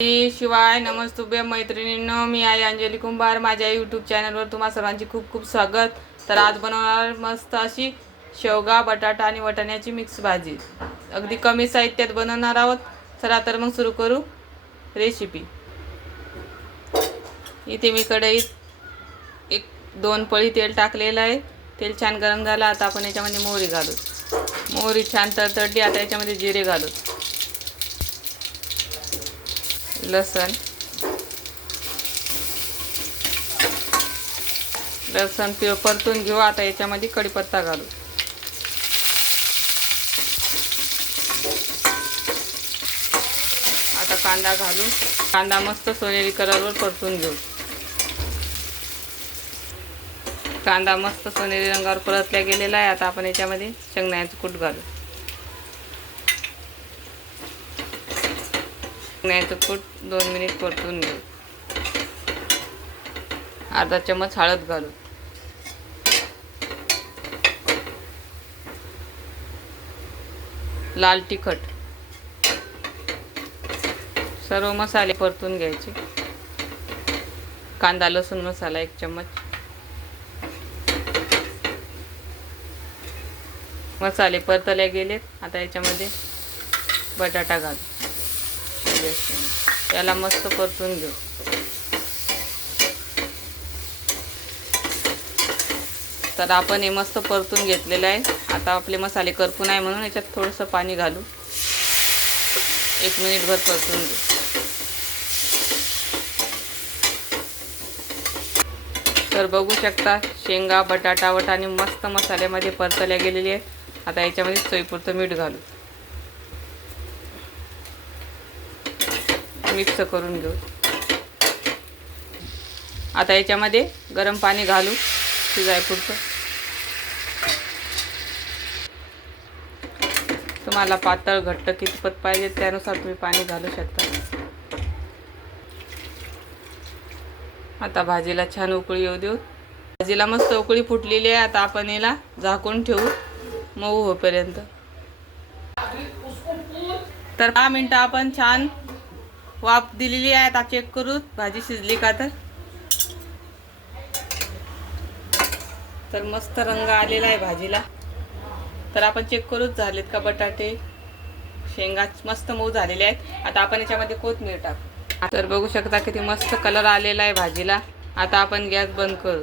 शिवाय नमस्तुभ्य मैत्रिणींनो, मी आहे अंजली कुंभार. माझ्या यूट्यूब चॅनलवर तुम्हा सर्वांची खूप खूप स्वागत. तर आज बनवणार मस्त अशी शेवगा बटाटा आणि वाटाण्याची मिक्स भाजी. अगदी कमी साहित्यात बनवणार आहोत. चला तर मग सुरू करू रेसिपी. इथे मी कढईत 1-2 पळी तेल टाकलेलं आहे. तेल छान गरम झालं. आता आपण याच्यामध्ये मोहरी घालू. मोहरी छान तडतडली. आता याच्यामध्ये जिरे घालू, लसण परतून घेऊ. आता याच्यामध्ये कढीपत्ता घालू. आता कांदा घालू. कांदा मस्त सोनेरी कलरवर परतून घेऊ. कांदा मस्त सोनेरी रंगावर परतला गेलेला आहे. आता आपण याच्यामध्ये शेंगदाण्याचं कूट घालू. शेंगदाण्याचं कूट 2 मिनिट परतून घेऊ. अर्धा चमच हळद घालू. लाल तिखट. सर्व मसाले परतून घ्यायचे. कांदा लसूण मसाला 1 चमच. मसाले परतले गेलेत. आता याच्यामध्ये बटाटा घालू. त्याला मस्त परतून घेऊ. तर आपण हे मस्त परतून घेतलेलं आहे. आता आपले मसाले करपू नये म्हणून याच्यात थोडंसं पाणी घालू. 1 मिनिटभर परतून घेऊ. तर बघू शकता शेंगा बटाटा वाटाणे मस्त मसाल्यामध्ये परतल्या गेलेली आहे. आता याच्यामध्ये चवीपुरतं मीठ घालू. मिक्स करून घेऊ. आता याच्यामध्ये गरम पाणी घालू शिजायपुरतं. तुम्हाला पातळ घट्ट कितपत पाहिजे त्यानुसार तुम्ही पाणी घालू शकता. आता भाजीला छान उकळी येऊ देऊ. भाजीला मस्त उकळी फुटलेली आहे. आता आपण याला झाकून ठेवू मऊ होईपर्यंत. तर 10 मिनिटं आपण छान वाफ दिलेली आहे. आता चेक करू भाजी शिजली का. तर मस्त रंग आलेला आहे भाजीला. तर आपण चेक करूच झालेत का बटाटे शेंगा मस्त मऊ झालेले आहेत. आता आपण याच्यामध्ये कोथिंबीर टाकू. तर बघू शकता किती मस्त कलर आलेला आहे भाजीला. आता आपण गॅस बंद करू.